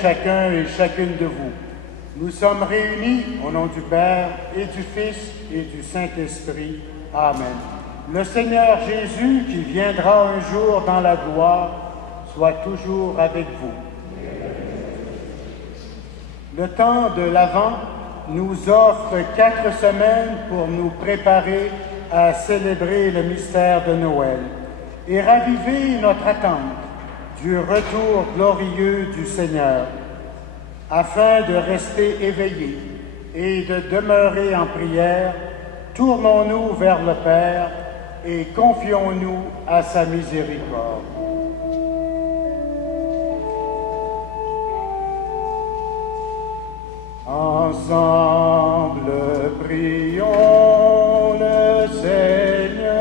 chacun et chacune de vous. Nous sommes réunis au nom du Père et du Fils et du Saint-Esprit. Amen. Le Seigneur Jésus, qui viendra un jour dans la gloire, soit toujours avec vous. Le temps de l'Avent nous offre 4 semaines pour nous préparer à célébrer le mystère de Noël et raviver notre attente du retour glorieux du Seigneur. Afin de rester éveillés et de demeurer en prière, tournons-nous vers le Père et confions-nous à sa miséricorde. Ensemble, prions le Seigneur.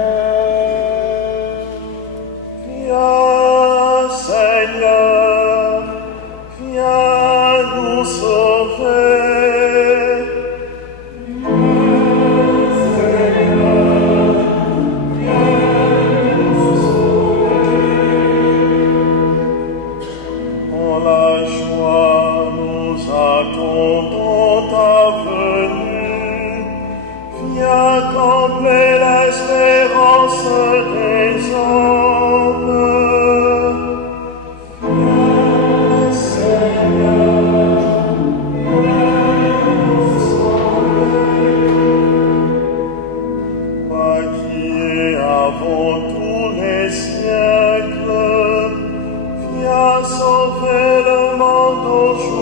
Viens, Seigneur, viens nous sauver. Combler l'espérance des hommes. Viens, Seigneur, viens nous sauver. Toi qui es avant tous les siècles, viens sauver le monde aujourd'hui.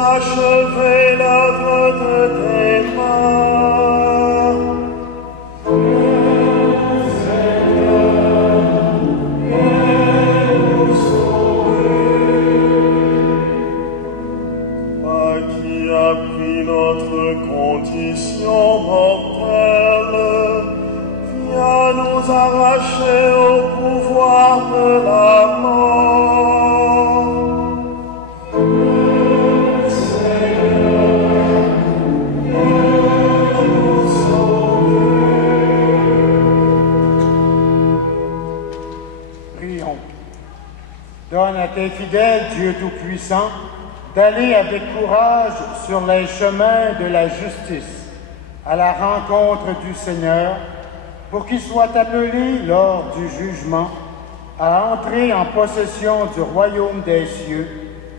Achever l'œuvre de tes mains. Seigneur, viens nous sauver. Toi qui as pris notre condition mortelle, viens nous arracher au pouvoir de la mort. Donne à tes fidèles, Dieu Tout-Puissant, d'aller avec courage sur les chemins de la justice, à la rencontre du Seigneur, pour qu'ils soient appelés lors du jugement à entrer en possession du royaume des cieux,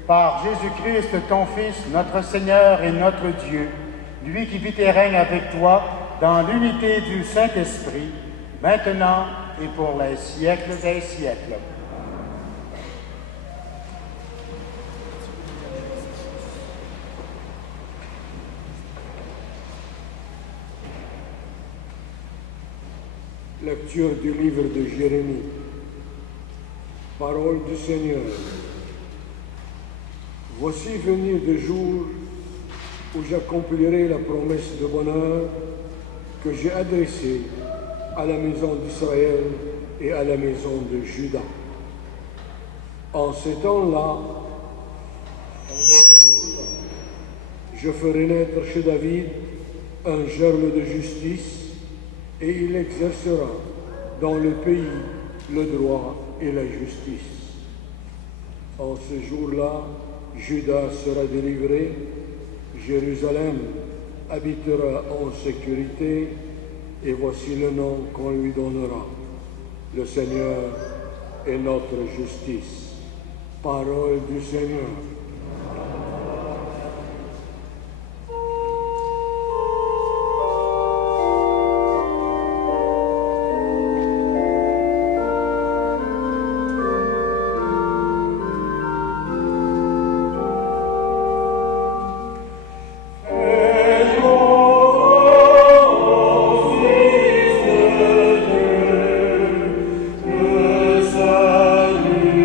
par Jésus-Christ, ton Fils, notre Seigneur et notre Dieu, lui qui vit et règne avec toi dans l'unité du Saint-Esprit, maintenant et pour les siècles des siècles. Lecture du livre de Jérémie. Parole du Seigneur. Voici venir des jours où j'accomplirai la promesse de bonheur que j'ai adressée à la maison d'Israël et à la maison de Juda. En ces temps-là, je ferai naître chez David un germe de justice, et il exercera dans le pays le droit et la justice. En ce jour-là, Juda sera délivré, Jérusalem habitera en sécurité, et voici le nom qu'on lui donnera. Le Seigneur est notre justice. Parole du Seigneur. Salut,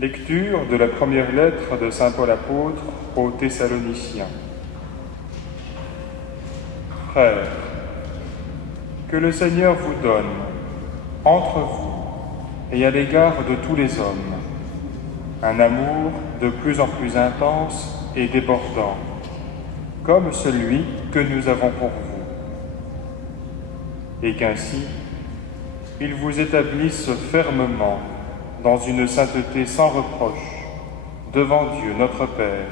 Lecture de la première lettre de saint Paul apôtre aux Thessaloniciens. Frères, que le Seigneur vous donne, entre vous et à l'égard de tous les hommes, un amour de plus en plus intense et débordant, comme celui que nous avons pour vous, et qu'ainsi, il vous établisse fermement dans une sainteté sans reproche, devant Dieu notre Père,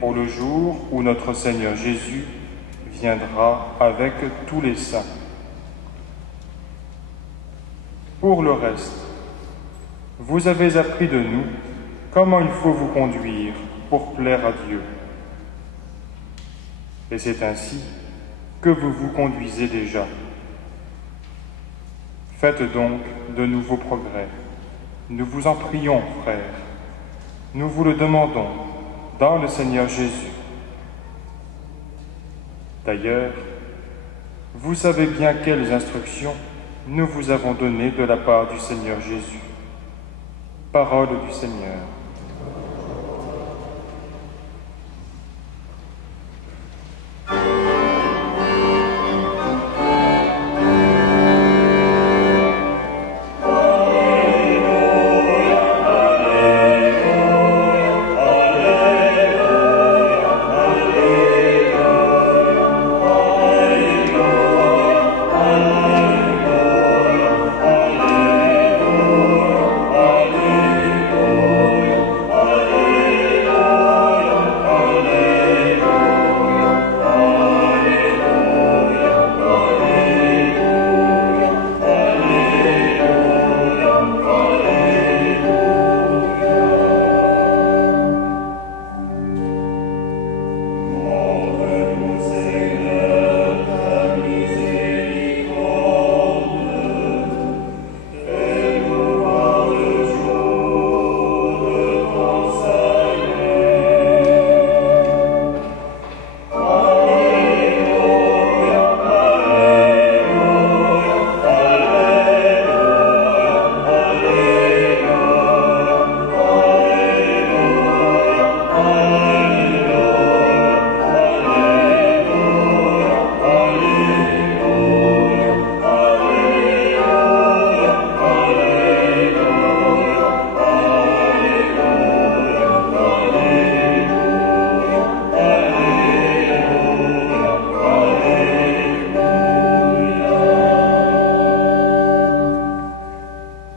pour le jour où notre Seigneur Jésus viendra avec tous les saints. Pour le reste, vous avez appris de nous comment il faut vous conduire pour plaire à Dieu. Et c'est ainsi que vous vous conduisez déjà. Faites donc de nouveaux progrès. Nous vous en prions, frères. Nous vous le demandons dans le Seigneur Jésus. D'ailleurs, vous savez bien quelles instructions nous vous avons données de la part du Seigneur Jésus. Parole du Seigneur.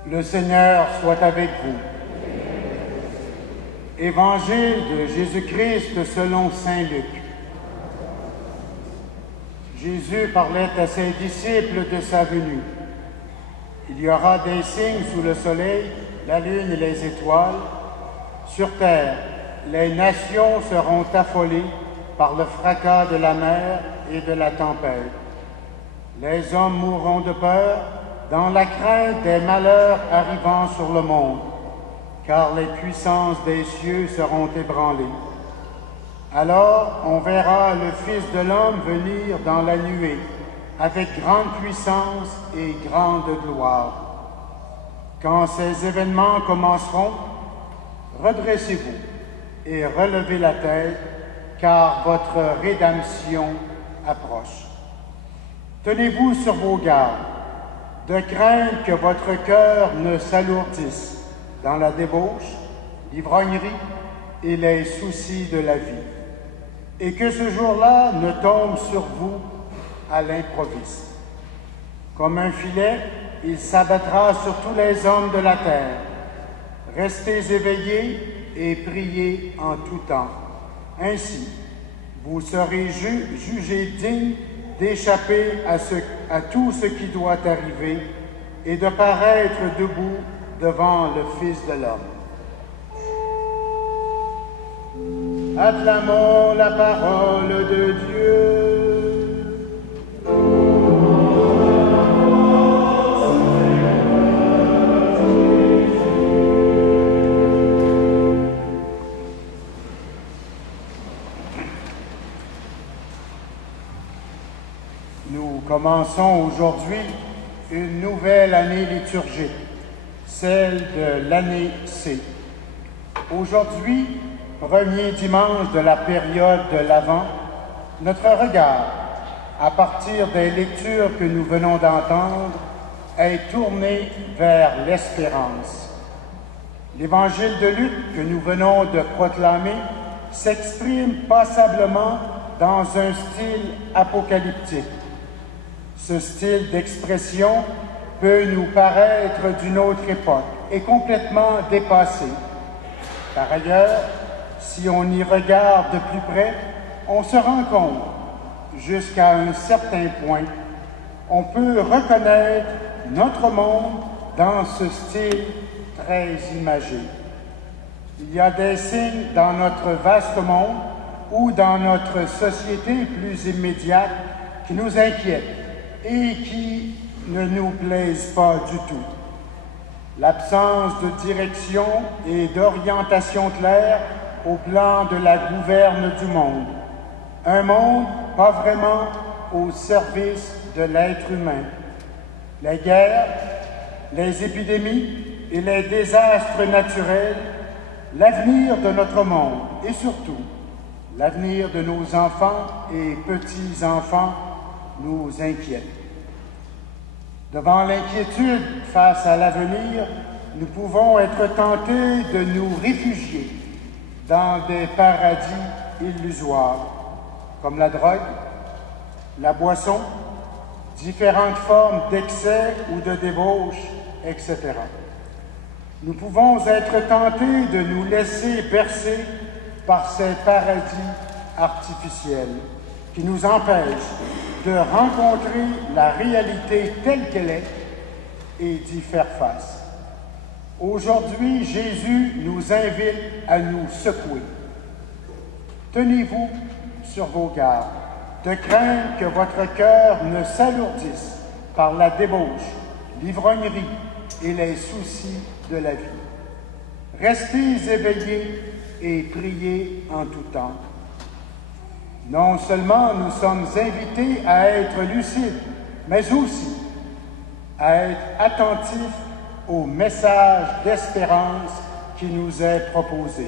Le Seigneur soit avec vous. Évangile de Jésus-Christ selon saint Luc. Jésus parlait à ses disciples de sa venue. Il y aura des signes sous le soleil, la lune et les étoiles. Sur terre, les nations seront affolées par le fracas de la mer et de la tempête. Les hommes mourront de peur dans la crainte des malheurs arrivant sur le monde, car les puissances des cieux seront ébranlées. Alors on verra le Fils de l'homme venir dans la nuée, avec grande puissance et grande gloire. Quand ces événements commenceront, redressez-vous et relevez la tête, car votre rédemption approche. Tenez-vous sur vos gardes, de crainte que votre cœur ne s'alourdisse dans la débauche, l'ivrognerie et les soucis de la vie, et que ce jour-là ne tombe sur vous à l'improviste. Comme un filet, il s'abattra sur tous les hommes de la terre. Restez éveillés et priez en tout temps. Ainsi, vous serez jugés dignes d'échapper à tout ce qui doit arriver et de paraître debout devant le Fils de l'homme. Acclamons la parole de Dieu. Nous commençons aujourd'hui une nouvelle année liturgique, celle de l'année C. Aujourd'hui, premier dimanche de la période de l'Avent, notre regard, à partir des lectures que nous venons d'entendre, est tourné vers l'espérance. L'Évangile de Luc que nous venons de proclamer s'exprime passablement dans un style apocalyptique. Ce style d'expression peut nous paraître d'une autre époque et complètement dépassé. Par ailleurs, si on y regarde de plus près, on se rend compte, jusqu'à un certain point, on peut reconnaître notre monde dans ce style très imagé. Il y a des signes dans notre vaste monde ou dans notre société plus immédiate qui nous inquiètent et qui ne nous plaisent pas du tout. L'absence de direction et d'orientation claire au plan de la gouverne du monde. Un monde pas vraiment au service de l'être humain. Les guerres, les épidémies et les désastres naturels, l'avenir de notre monde et surtout l'avenir de nos enfants et petits-enfants nous inquiètent. Devant l'inquiétude face à l'avenir, nous pouvons être tentés de nous réfugier dans des paradis illusoires, comme la drogue, la boisson, différentes formes d'excès ou de débauche, etc. Nous pouvons être tentés de nous laisser bercer par ces paradis artificiels qui nous empêchent de rencontrer la réalité telle qu'elle est et d'y faire face. Aujourd'hui, Jésus nous invite à nous secouer. Tenez-vous sur vos gardes, de craindre que votre cœur ne s'alourdisse par la débauche, l'ivrognerie et les soucis de la vie. Restez éveillés et priez en tout temps. Non seulement nous sommes invités à être lucides, mais aussi à être attentifs au message d'espérance qui nous est proposé.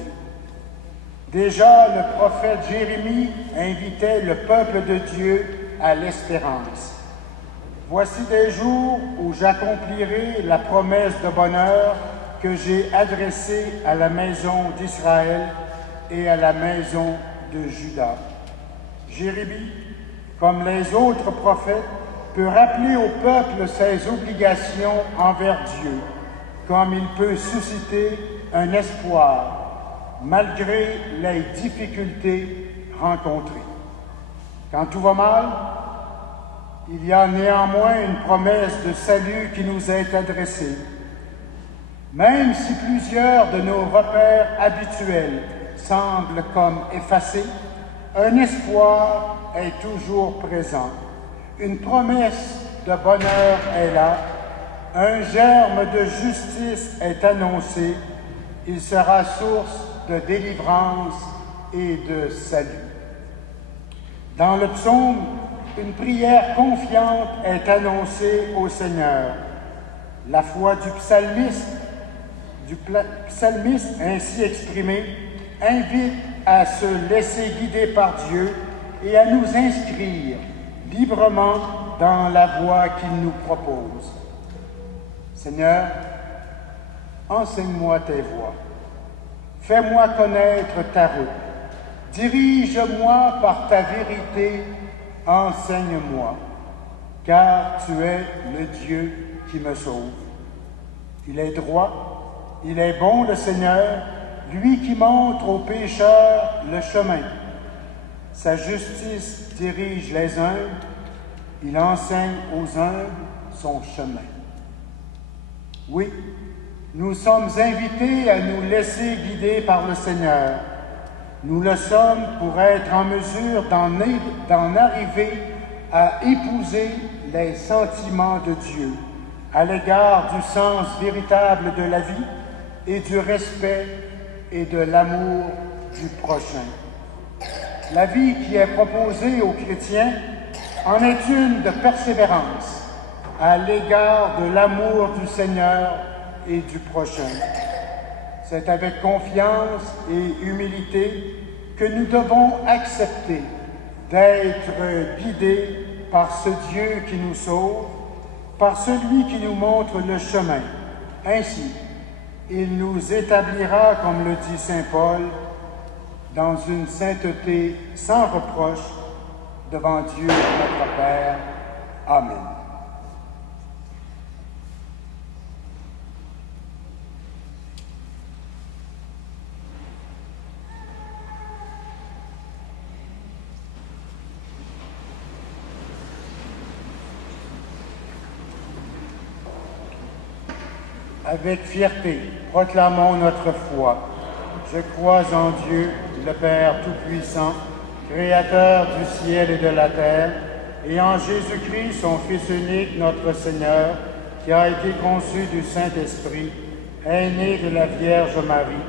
Déjà, le prophète Jérémie invitait le peuple de Dieu à l'espérance. Voici des jours où j'accomplirai la promesse de bonheur que j'ai adressée à la maison d'Israël et à la maison de Juda. Jérémie, comme les autres prophètes, peut rappeler au peuple ses obligations envers Dieu, comme il peut susciter un espoir, malgré les difficultés rencontrées. Quand tout va mal, il y a néanmoins une promesse de salut qui nous est adressée. Même si plusieurs de nos repères habituels semblent comme effacés, un espoir est toujours présent. Une promesse de bonheur est là. Un germe de justice est annoncé. Il sera source de délivrance et de salut. Dans le psaume, une prière confiante est annoncée au Seigneur. La foi du psalmiste ainsi exprimée invite à se laisser guider par Dieu et à nous inscrire librement dans la voie qu'il nous propose. Seigneur, enseigne-moi tes voies. Fais-moi connaître ta route. Dirige-moi par ta vérité. Enseigne-moi, car tu es le Dieu qui me sauve. Il est droit, il est bon le Seigneur, lui qui montre aux pécheurs le chemin. Sa justice dirige les humbles, il enseigne aux humbles son chemin. Oui, nous sommes invités à nous laisser guider par le Seigneur. Nous le sommes pour être en mesure d'en arriver à épouser les sentiments de Dieu à l'égard du sens véritable de la vie et du respect et de l'amour du prochain. La vie qui est proposée aux chrétiens en est une de persévérance à l'égard de l'amour du Seigneur et du prochain. C'est avec confiance et humilité que nous devons accepter d'être guidés par ce Dieu qui nous sauve, par celui qui nous montre le chemin. Ainsi, il nous établira, comme le dit saint Paul, dans une sainteté sans reproche devant Dieu notre Père. Amen. Avec fierté, proclamons notre foi. Je crois en Dieu, le Père Tout-Puissant, Créateur du ciel et de la terre, et en Jésus-Christ, son Fils unique, notre Seigneur, qui a été conçu du Saint-Esprit, est né de la Vierge Marie,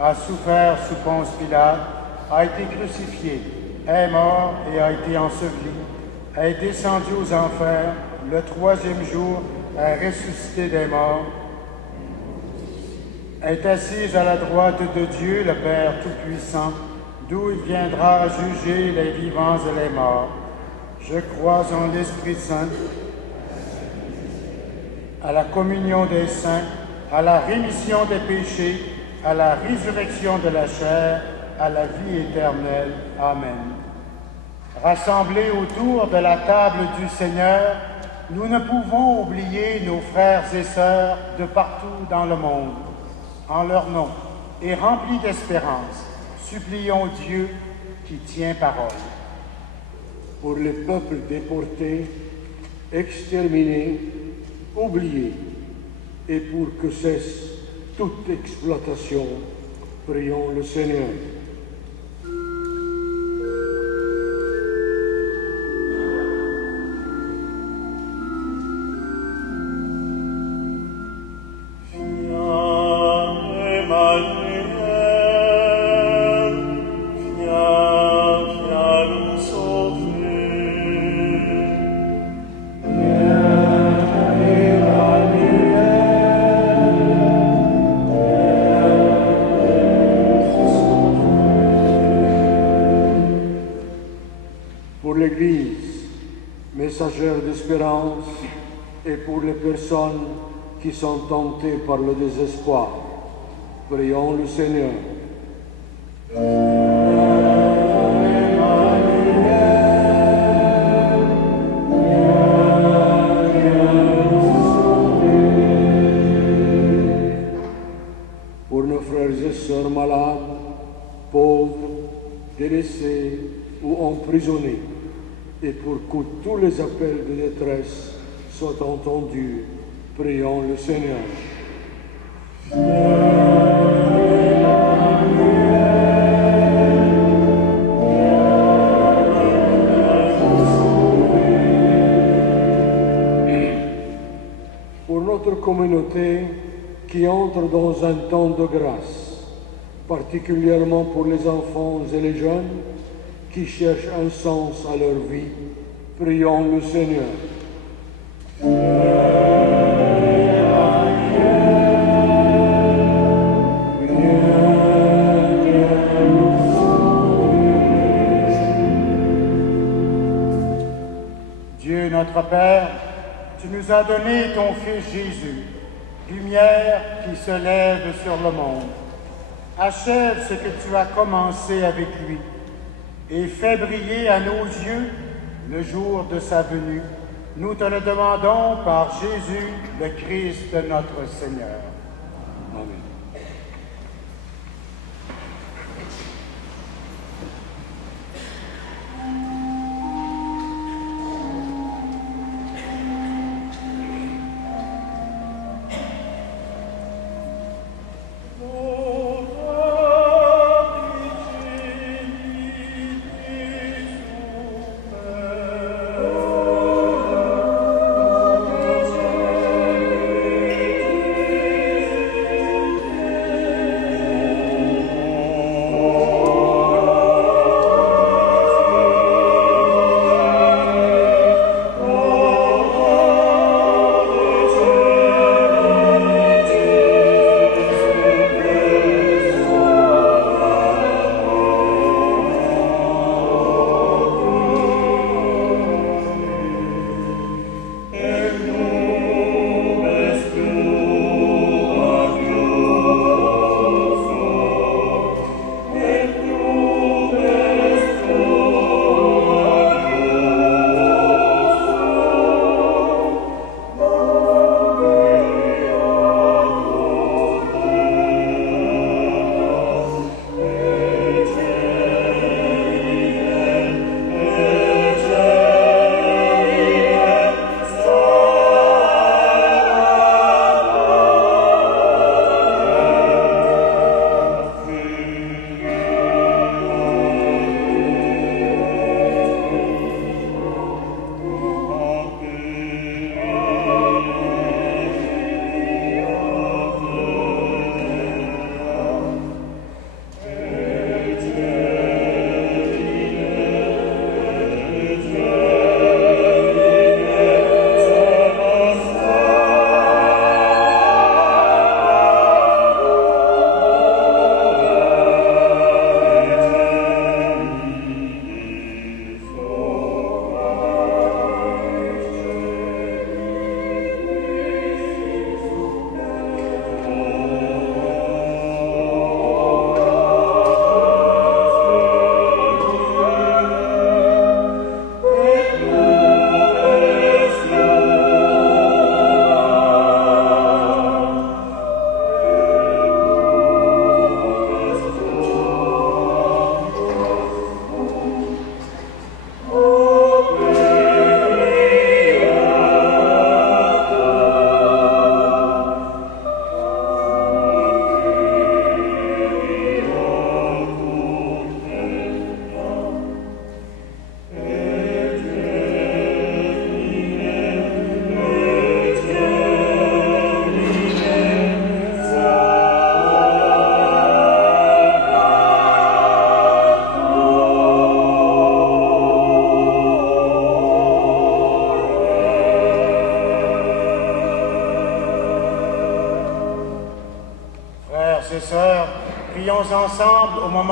a souffert sous Ponce Pilate, a été crucifié, est mort et a été enseveli, est descendu aux enfers, le troisième jour est ressuscité des morts, est assise à la droite de Dieu, le Père Tout-Puissant, d'où il viendra juger les vivants et les morts. Je crois en l'Esprit Saint, à la communion des saints, à la rémission des péchés, à la résurrection de la chair, à la vie éternelle. Amen. Rassemblés autour de la table du Seigneur, nous ne pouvons oublier nos frères et sœurs de partout dans le monde. En leur nom et remplis d'espérance, supplions Dieu qui tient parole. Pour les peuples déportés, exterminés, oubliés, et pour que cesse toute exploitation, prions le Seigneur. Messagère d'espérance, et pour les personnes qui sont tentées par le désespoir, prions le Seigneur. Pour nos frères et sœurs malades, pauvres, délaissés ou emprisonnés, et pour que tous les appels de détresse soient entendus, prions le Seigneur. Pour notre communauté qui entre dans un temps de grâce, particulièrement pour les enfants et les jeunes, qui cherchent un sens à leur vie, prions le Seigneur. Dieu notre Père, tu nous as donné ton Fils Jésus, lumière qui se lève sur le monde. Achève ce que tu as commencé avec lui, et fais briller à nos yeux le jour de sa venue. Nous te le demandons par Jésus, le Christ, notre Seigneur. Amen.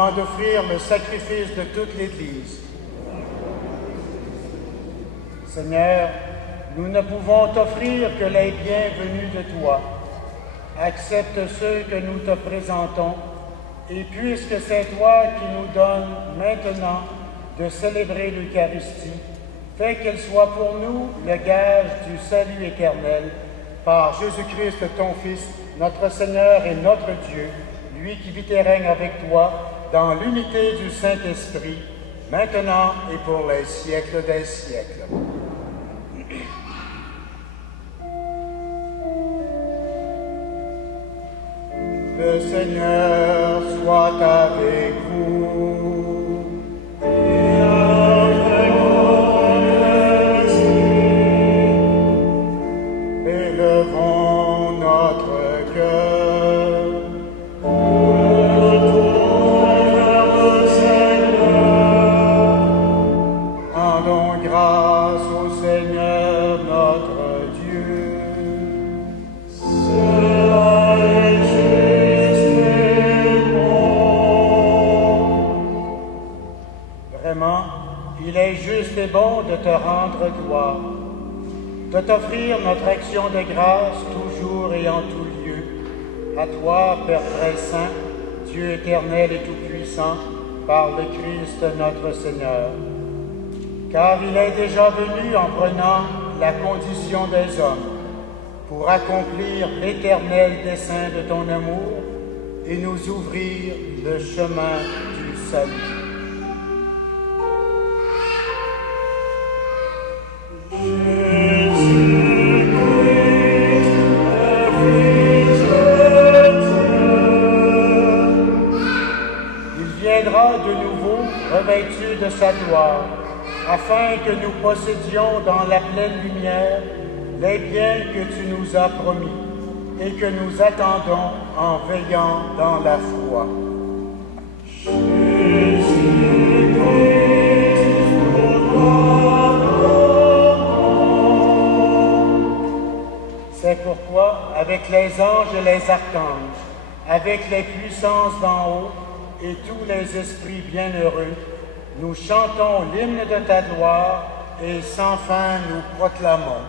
avant d'offrir le sacrifice de toute l'Église. Seigneur, nous ne pouvons t'offrir que les biens venus de toi. Accepte ceux que nous te présentons, et puisque c'est toi qui nous donnes maintenant de célébrer l'Eucharistie, fais qu'elle soit pour nous le gage du salut éternel, par Jésus-Christ, ton Fils, notre Seigneur et notre Dieu, lui qui vit et règne avec toi dans l'unité du Saint-Esprit, maintenant et pour les siècles des siècles. Le Seigneur soit avec vous. Et avec votre esprit. Élevons notre cœur. Retournons vers le Seigneur. Rendons grâce au Seigneur notre Dieu. Vraiment, il est juste et bon de te rendre gloire, de t'offrir notre action de grâce toujours et en tout lieu. À toi, Père très saint, Dieu éternel et tout-puissant, par le Christ notre Seigneur. Car il est déjà venu en prenant la condition des hommes, pour accomplir l'éternel dessein de ton amour et nous ouvrir le chemin du salut. Il viendra de nouveau revêtu de sa gloire, afin que nous possédions dans la pleine lumière les biens que tu nous as promis et que nous attendons en veillant dans la foi. C'est pourquoi, avec les anges et les archanges, avec les puissances d'en haut et tous les esprits bienheureux, nous chantons l'hymne de ta gloire et sans fin nous proclamons.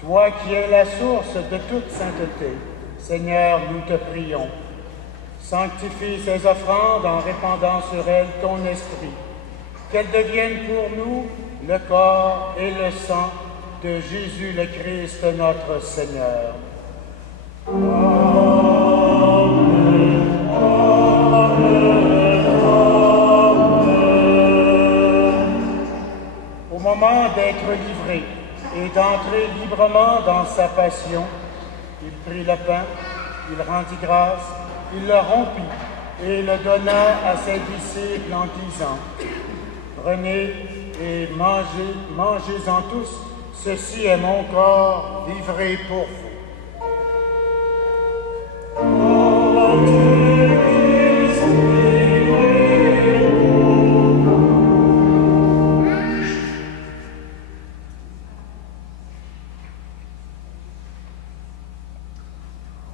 Toi qui es la source de toute sainteté, Seigneur, nous te prions. Sanctifie ces offrandes en répandant sur elles ton esprit, qu'elles deviennent pour nous le corps et le sang de Jésus le Christ, notre Seigneur. Amen. Au moment d'être livré et d'entrer librement dans sa passion, il prit le pain, il rendit grâce, il le rompit et le donna à ses disciples en disant : « Prenez et mangez-en tous, ceci est mon corps livré pour vous. »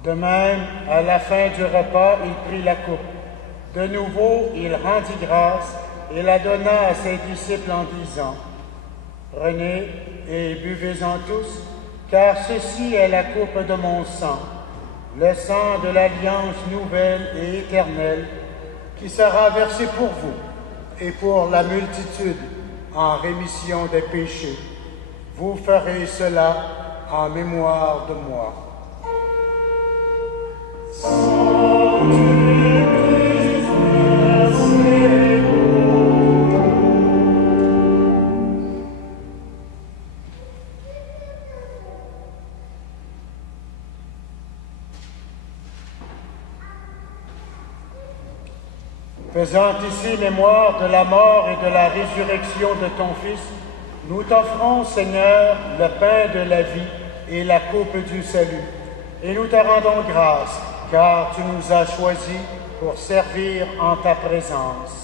De même, à la fin du repas, il prit la coupe. De nouveau, il rendit grâce et la donna à ses disciples en disant : « Prenez et buvez-en tous, car ceci est la coupe de mon sang, le sang de l'alliance nouvelle et éternelle, qui sera versé pour vous et pour la multitude en rémission des péchés. Vous ferez cela en mémoire de moi. Faisant ici mémoire de la mort et de la résurrection de ton Fils, nous t'offrons, Seigneur, le pain de la vie et la coupe du salut. Et nous te rendons grâce, car tu nous as choisis pour servir en ta présence.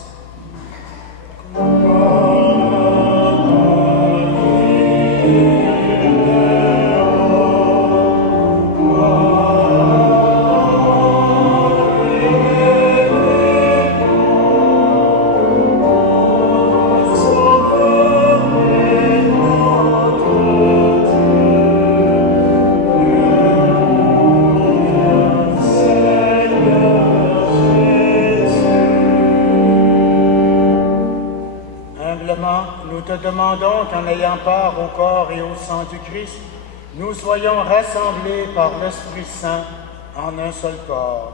Nous te demandons qu'en ayant part au corps et au sang du Christ, nous soyons rassemblés par l'Esprit Saint en un seul corps.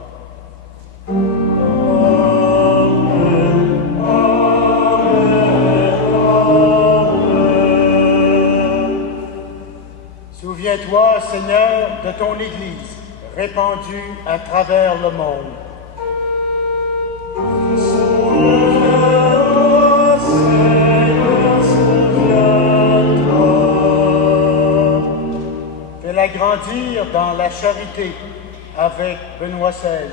Souviens-toi, Seigneur, de ton Église, répandue à travers le monde. Fais-la grandir dans la charité avec Benoît XVI,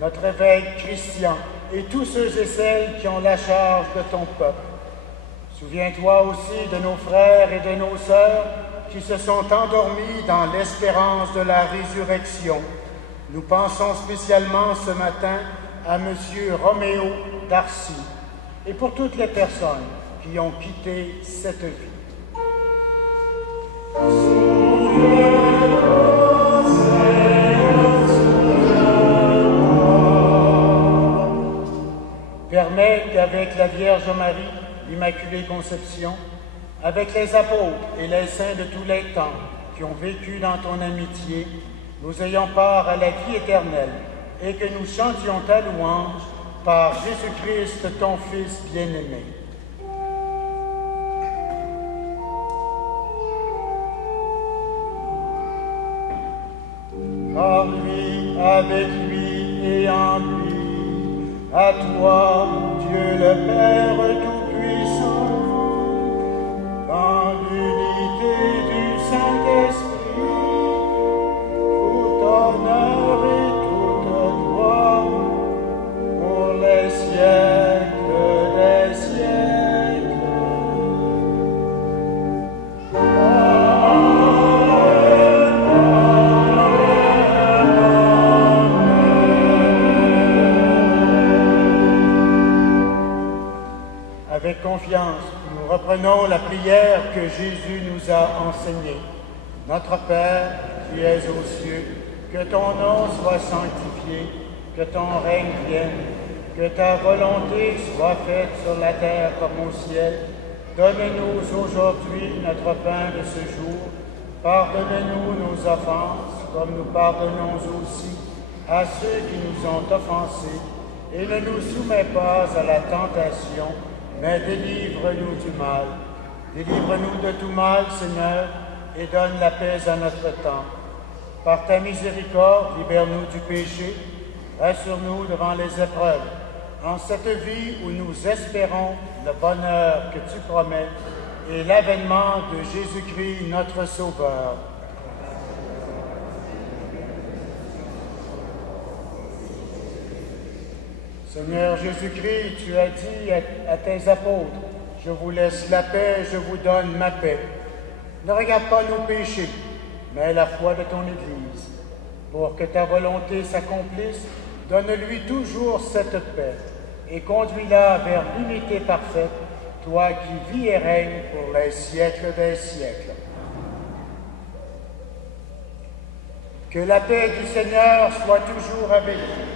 notre évêque Christian, et tous ceux et celles qui ont la charge de ton peuple. Souviens-toi aussi de nos frères et de nos sœurs qui se sont endormis dans l'espérance de la résurrection. Nous pensons spécialement ce matin à M. Roméo d'Arcy et pour toutes les personnes qui ont quitté cette vie. Permets qu'avec la Vierge Marie, l'Immaculée Conception, avec les apôtres et les saints de tous les temps qui ont vécu dans ton amitié, nous ayons part à la vie éternelle et que nous chantions ta louange par Jésus-Christ, ton Fils bien-aimé. Par lui, avec lui et en lui, à toi, Dieu le Père Tout-Puissant, dans l'unité du Saint-Esprit, tout honneur et toute gloire, pour les siècles des siècles. Avec confiance, nous reprenons la prière que Jésus nous a enseignée. Notre Père, qui es aux cieux, que ton nom soit sanctifié, que ton règne vienne, que ta volonté soit faite sur la terre comme au ciel. Donne-nous aujourd'hui notre pain de ce jour. Pardonne-nous nos offenses, comme nous pardonnons aussi à ceux qui nous ont offensés. Et ne nous soumets pas à la tentation, mais délivre-nous du mal. Délivre-nous de tout mal, Seigneur, et donne la paix à notre temps. Par ta miséricorde, libère-nous du péché, rassure-nous devant les épreuves, en cette vie où nous espérons le bonheur que tu promets et l'avènement de Jésus-Christ, notre Sauveur. Seigneur Jésus-Christ, tu as dit à tes apôtres, « Je vous laisse la paix, je vous donne ma paix. » Ne regarde pas nos péchés, mais la foi de ton Église. Pour que ta volonté s'accomplisse, donne-lui toujours cette paix et conduis-la vers l'unité parfaite, toi qui vis et règnes pour les siècles des siècles. Que la paix du Seigneur soit toujours avec vous.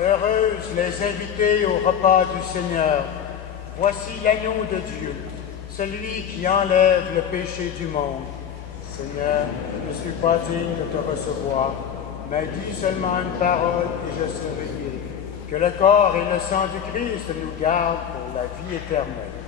Heureuses les invités au repas du Seigneur. Voici l'agneau de Dieu, celui qui enlève le péché du monde. Seigneur, je ne suis pas digne de te recevoir, mais dis seulement une parole et je serai guéri. Que le corps et le sang du Christ nous gardent pour la vie éternelle.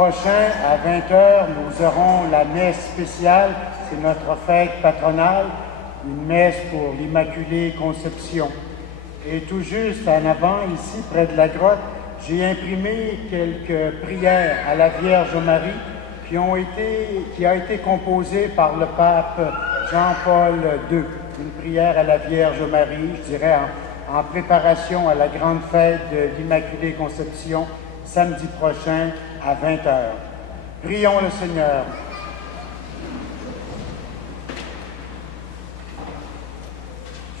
prochain, à 20h, nous aurons la messe spéciale. C'est notre fête patronale, une messe pour l'Immaculée Conception. Et tout juste en avant, ici, près de la grotte, j'ai imprimé quelques prières à la Vierge Marie qui a été composée par le pape Jean-Paul II. Une prière à la Vierge Marie, je dirais, en préparation à la grande fête de l'Immaculée Conception, samedi prochain à 20h. Prions le Seigneur.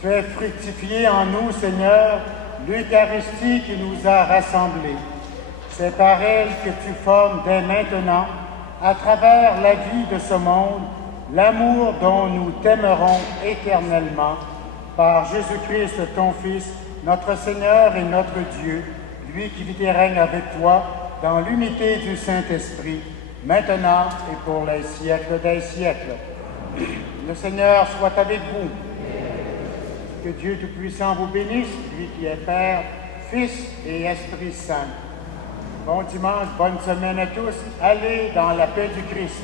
Fais fructifier en nous, Seigneur, l'Eucharistie qui nous a rassemblés. C'est par elle que tu formes dès maintenant, à travers la vie de ce monde, l'amour dont nous t'aimerons éternellement, par Jésus-Christ, ton Fils, notre Seigneur et notre Dieu, lui qui vit et règne avec toi dans l'unité du Saint-Esprit, maintenant et pour les siècles des siècles. Le Seigneur soit avec vous. Que Dieu Tout-Puissant vous bénisse, lui qui est Père, Fils et Esprit Saint. Bon dimanche, bonne semaine à tous. Allez dans la paix du Christ.